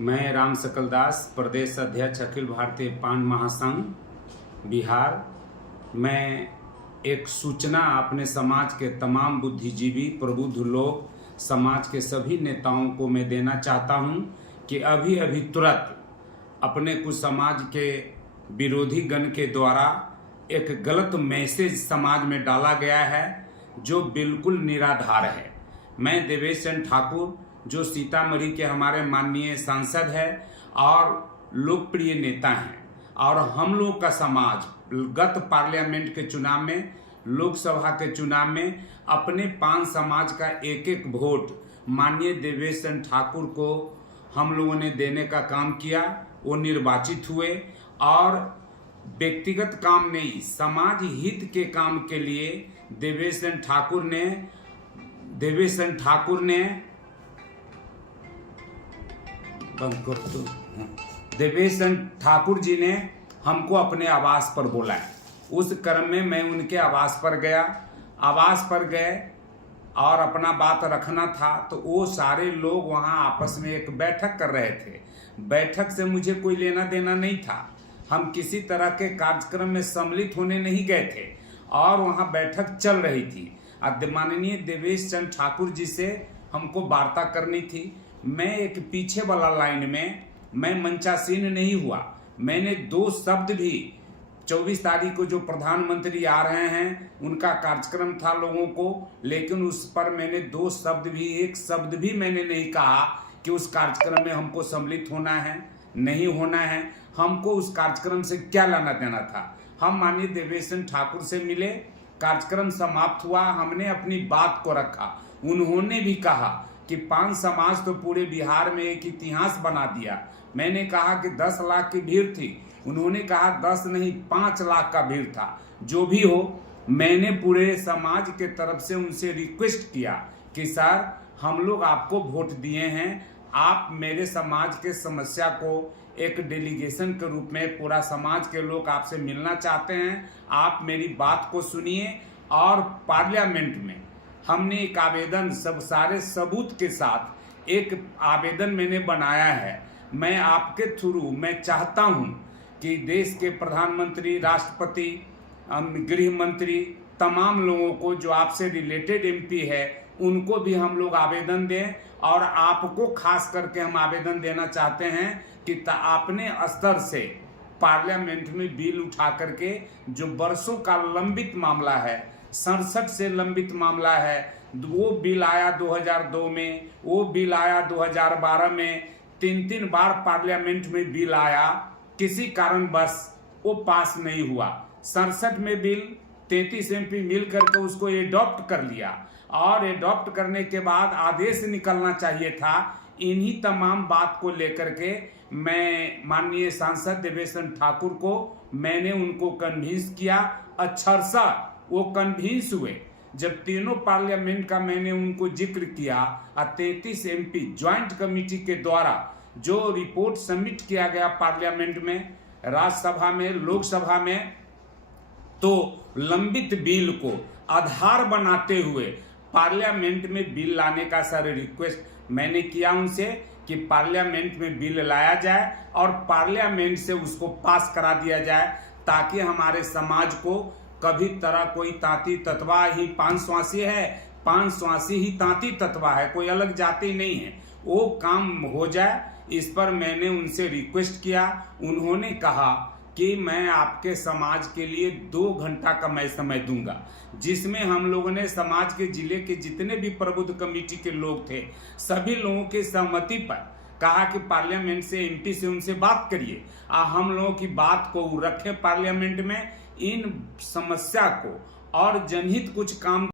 मैं राम सकलदास, प्रदेश अध्यक्ष अखिल भारतीय पान महासंघ बिहार। मैं एक सूचना अपने समाज के तमाम बुद्धिजीवी प्रबुद्ध लोग, समाज के सभी नेताओं को मैं देना चाहता हूं कि अभी अभी तुरंत अपने कुछ समाज के विरोधी गण के द्वारा एक गलत मैसेज समाज में डाला गया है जो बिल्कुल निराधार है। मैं देवेश चंद्र ठाकुर, जो सीतामढ़ी के हमारे माननीय सांसद है और लोकप्रिय नेता हैं, और हम लोग का समाज गत पार्लियामेंट के चुनाव में, लोकसभा के चुनाव में अपने पान समाज का एक एक वोट माननीय देवेश चंद्र ठाकुर को हम लोगों ने देने का काम किया। वो निर्वाचित हुए और व्यक्तिगत काम नहीं, समाज हित के काम के लिए देवेश चंद्र ठाकुर जी ने हमको अपने आवास पर बुलाया। उस क्रम में मैं उनके आवास पर गया। आवास पर गए और अपना बात रखना था, तो वो सारे लोग वहाँ आपस में एक बैठक कर रहे थे। बैठक से मुझे कोई लेना देना नहीं था। हम किसी तरह के कार्यक्रम में सम्मिलित होने नहीं गए थे और वहाँ बैठक चल रही थी। माननीय देवेश चंद्र ठाकुर जी से हमको वार्ता करनी थी। मैं एक पीछे वाला लाइन में मैं मंचासीन नहीं हुआ। मैंने दो शब्द भी 24 तारीख को जो प्रधानमंत्री आ रहे हैं उनका कार्यक्रम था लोगों को, लेकिन उस पर मैंने दो शब्द भी, एक शब्द भी मैंने नहीं कहा कि उस कार्यक्रम में हमको सम्मिलित होना है, नहीं होना है, हमको उस कार्यक्रम से क्या लेना देना था। हम माननीय देवेश चंद्र ठाकुर से मिले, कार्यक्रम समाप्त हुआ, हमने अपनी बात को रखा। उन्होंने भी कहा कि पान समाज तो पूरे बिहार में एक इतिहास बना दिया। मैंने कहा कि 10 लाख की भीड़ थी, उन्होंने कहा 10 नहीं 5 लाख का भीड़ था। जो भी हो, मैंने पूरे समाज के तरफ से उनसे रिक्वेस्ट किया कि सर, हम लोग आपको वोट दिए हैं, आप मेरे समाज के समस्या को एक डेलीगेशन के रूप में पूरा समाज के लोग आपसे मिलना चाहते हैं, आप मेरी बात को सुनिए। और पार्लियामेंट में हमने एक आवेदन सब सारे सबूत के साथ एक आवेदन मैंने बनाया है। मैं आपके थ्रू मैं चाहता हूं कि देश के प्रधानमंत्री, राष्ट्रपति, गृह मंत्री, तमाम लोगों को जो आपसे रिलेटेड एमपी है उनको भी हम लोग आवेदन दें। और आपको खास करके हम आवेदन देना चाहते हैं कि अपने स्तर से पार्लियामेंट में बिल उठा करके, जो वर्षों का लंबित मामला है, 67 से लंबित मामला है, वो बिल आया 2002 में, वो बिल आया 2012 में, 3 बार पार्लियामेंट में बिल आया, किसी कारणवश वो पास नहीं हुआ। 67 में बिल 33 एमपी मिल करके उसको एडॉप्ट कर लिया और एडॉप्ट करने के बाद आदेश निकलना चाहिए था। इन्हीं तमाम बात को लेकर के मैं माननीय सांसद देवेश चंद्र ठाकुर को मैंने उनको कन्विंस किया। अक्षरशः वो कन्विंस हुए। जब तीनों पार्लियामेंट का मैंने उनको जिक्र किया और 33 एमपी ज्वाइंट कमेटी के द्वारा जो रिपोर्ट सबमिट किया गया पार्लियामेंट में, राज्यसभा में, लोकसभा में, तो लंबित बिल को आधार बनाते हुए पार्लियामेंट में बिल लाने का सर रिक्वेस्ट मैंने किया उनसे कि पार्लियामेंट में बिल लाया जाए और पार्लियामेंट से उसको पास करा दिया जाए, ताकि हमारे समाज को कभी तरह कोई तांती तत्वा ही पान स्वासी है, पान स्वासी ही तांती तत्वा है, कोई अलग जाति नहीं है, वो काम हो जाए। इस पर मैंने उनसे रिक्वेस्ट किया। उन्होंने कहा कि मैं आपके समाज के लिए 2 घंटा का मैं समय दूंगा, जिसमें हम लोगों ने समाज के जिले के जितने भी प्रबुद्ध कमेटी के लोग थे, सभी लोगों के सहमति पर कहा कि पार्लियामेंट से, एमपी से उनसे बात करिए, हम लोगों की बात को रखें पार्लियामेंट में, इन समस्या को और जनहित कुछ काम